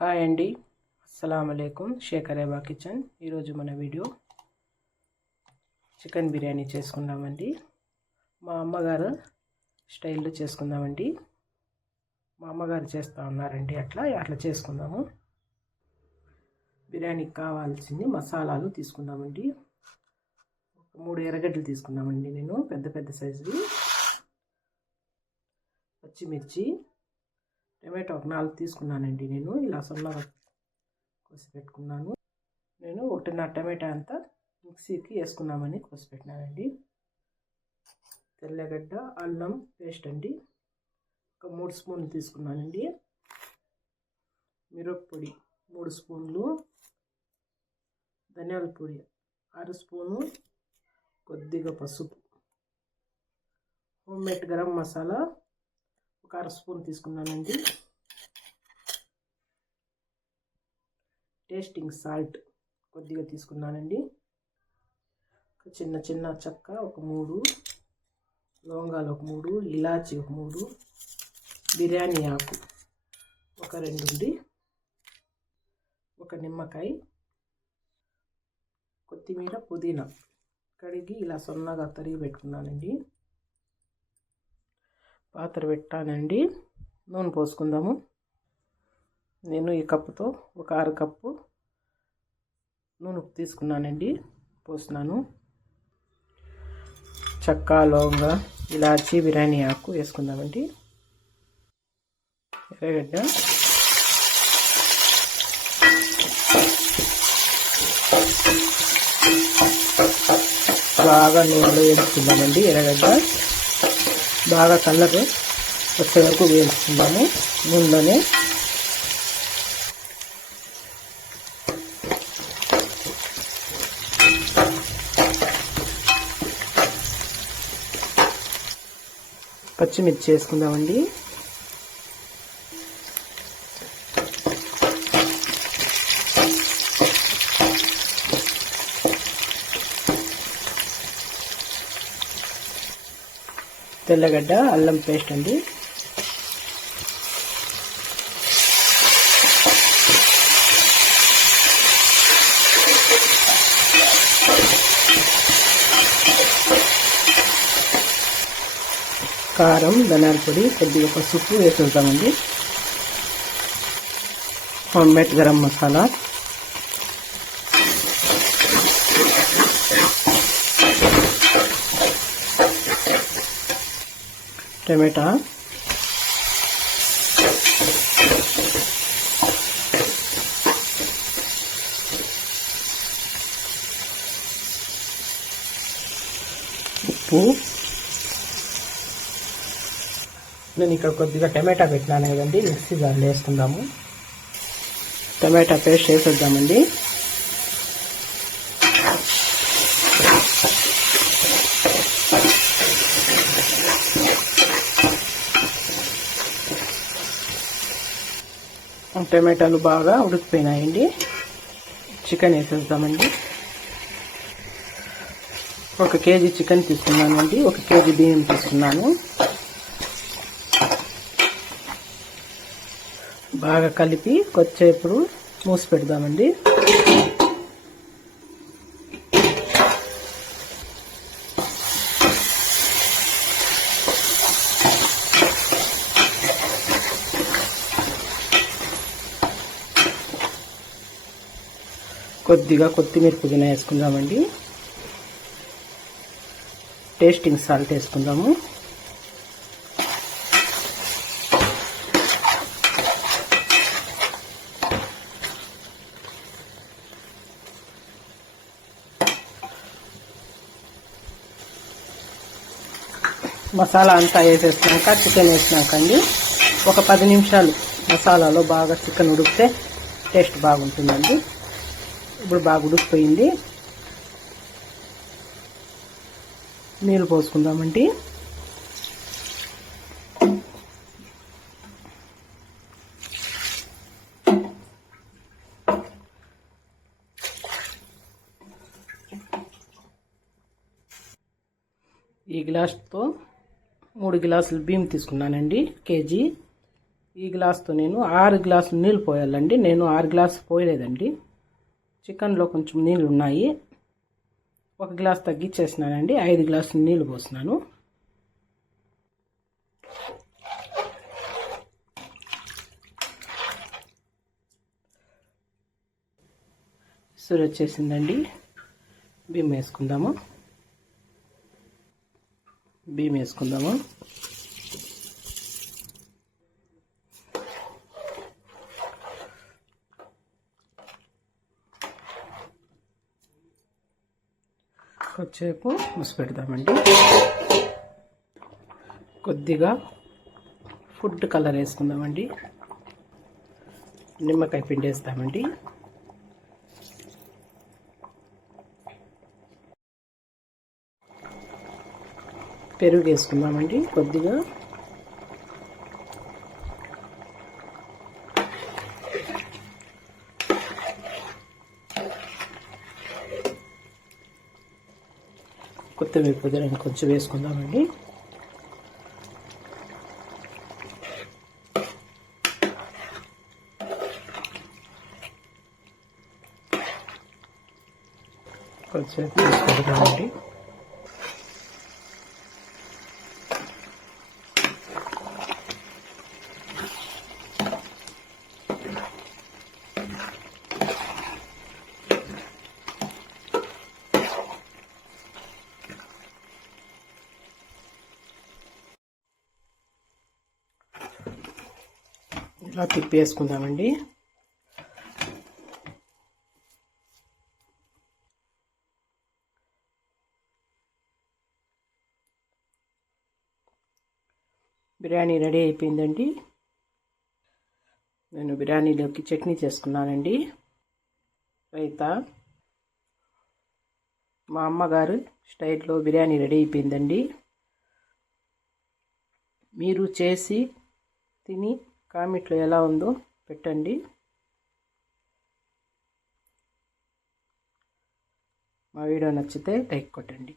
Hi అండి, అస్సలాముఅలైకుం. షేఖరేబా kitchen. ఈరోజు మన వీడియో చికెన్ బిర్యానీ చేసుకుందామండి. మా అమ్మగారు స్టైల్లో చేసుకుందామండి. మా అమ్మగారు చేస్తూ ఉన్నారండి. అట్లా చేసుకుందాము. బిర్యానీకి కావాల్సింది మసాలాలు తీసుకుందామండి. 3 ఎర్రగడ్డలు తీసుకున్నామండి. నేను పెద్ద పెద్ద సైజువి, పచ్చిమిర్చి, టమాటో ఒక 4 తీసుకున్నానండి. నేను ఇలా సన్నగా కోసి పెట్టుకున్నాను. నేను 1.5 టమాటా అంతా మిక్సీకి వేసుకున్నామని కోసి పెట్టినానండి. తెల్లగడ్డ, అల్లం పేస్ట్ అండి ఒక 3 స్పూన్లు తీసుకున్నానండి. మిరప్పొడి 3 స్పూన్లు, ధనియాల పొడి 6 స్పూను, కొద్దిగా పసుపు, హోమ్మేడ్ గరం మసాలా ఒక 1/2 స్పూన్ తీసుకున్నానండి. టేస్టింగ్ సాల్ట్ కొద్దిగా తీసుకున్నానండి. చిన్న చిన్న చెక్క ఒక 3, లవంగాలు ఒక 3, ఇలాచి ఒక 3, బిర్యానీ ఆకు ఒక 2 ఉంది, ఒక నిమ్మకాయ, కొత్తిమీర, పుదీనా కడిగి ఇలా సన్నగా తరిగి పెట్టుకున్నానండి. పాత్ర పెట్టానండి. నూనె పోసుకుందాము. నేను ఈ కప్పుతో ఒక 6 కప్పు నూనె తీసుకున్నానండి, పోస్తున్నాను. చెక్క, లవంగ, ఇలాచి, బిర్యానీ ఆకు వేసుకుందామండి. ఎర్రగడ్డ, బాగా నూనెలో వేసుకుందామండి. ఎర్రగడ్డ బాగా కలర్ వచ్చే వరకు వేసుకుందాము నూనెలోనే. పచ్చిమిర్చి వేసుకుందామండి. తెల్లగడ్డ, అల్లం పేస్ట్ అండి. కారం, ధనియాల పొడి, కొద్దిగా పసుపు వేసుకుంటామండి. హోమ్మేడ్ గరం మసాలా, టమాటా, ఉప్పు. నేను ఇక్కడ కొద్దిగా టమాటా పెట్టినాను కదండి, మిక్సీ జార్లో వేసుకుందాము. టమాటా పేస్ట్ వేసేద్దామండి. టమాటాలు బాగా ఉడికిపోయినాయండి. చికెన్ వేసేద్దామండి. 1 కేజీ చికెన్ తీసుకున్నానండి. 1 కేజీ బియ్యం తీసుకున్నాను. బాగా కలిపి కొద్దిసేపు మూసి పెడదామండి. కొద్దిగా కొత్తిమీర, పుదీనా వేసుకుందామండి. టేస్టింగ్ సాల్ట్ వేసుకుందాము. మసాలా అంతా వేసేసినాక చికెన్ వేసినాక అండి ఒక 10 నిమిషాలు మసాలాలో బాగా చికెన్ ఉడికితే టేస్ట్ బాగుంటుందండి. ఇప్పుడు బాగా ఉడికిపోయింది. నీళ్ళు పోసుకుందామండి. ఈ గ్లాస్తో 3 గ్లాసులు బియ్యం తీసుకున్నానండి. కేజీ ఈ గ్లాస్తో నేను 6 గ్లాసులు నీళ్ళు పోయాలండి. నేను 6 గ్లాసులు పోయలేదండి. చికెన్లో కొంచెం నీళ్ళు ఉన్నాయి. 1 గ్లాస్ తగ్గించేసినానండి. 5 గ్లాసులు నీళ్ళు పోసినాను. విసురు వచ్చేసిందండి. బియ్యం వేసుకుందాము. కొద్దిసేపు మూసి పెడదామండి. కొద్దిగా ఫుడ్ కలర్ వేసుకుందామండి. నిమ్మకాయ పిండి వేస్తామండి. పెరుగు వేసుకుందామండి కొద్దిగా. కొత్తిమీర పుదీనా కొంచెం వేసుకుందామండి. కొంచెం వేసుకుందామండి. ఇలా తిప్పేసుకుందామండి. బిర్యానీ రెడీ అయిపోయిందండి. నేను బిర్యానీలోకి చట్నీ చేసుకున్నానండి. రైతా మా అమ్మగారు స్టైల్లో బిర్యానీ రెడీ అయిపోయిందండి. మీరు చేసి తిని కామెంట్లో ఎలా ఉందో పెట్టండి. మా వీడియో నచ్చితే లైక్ కొట్టండి.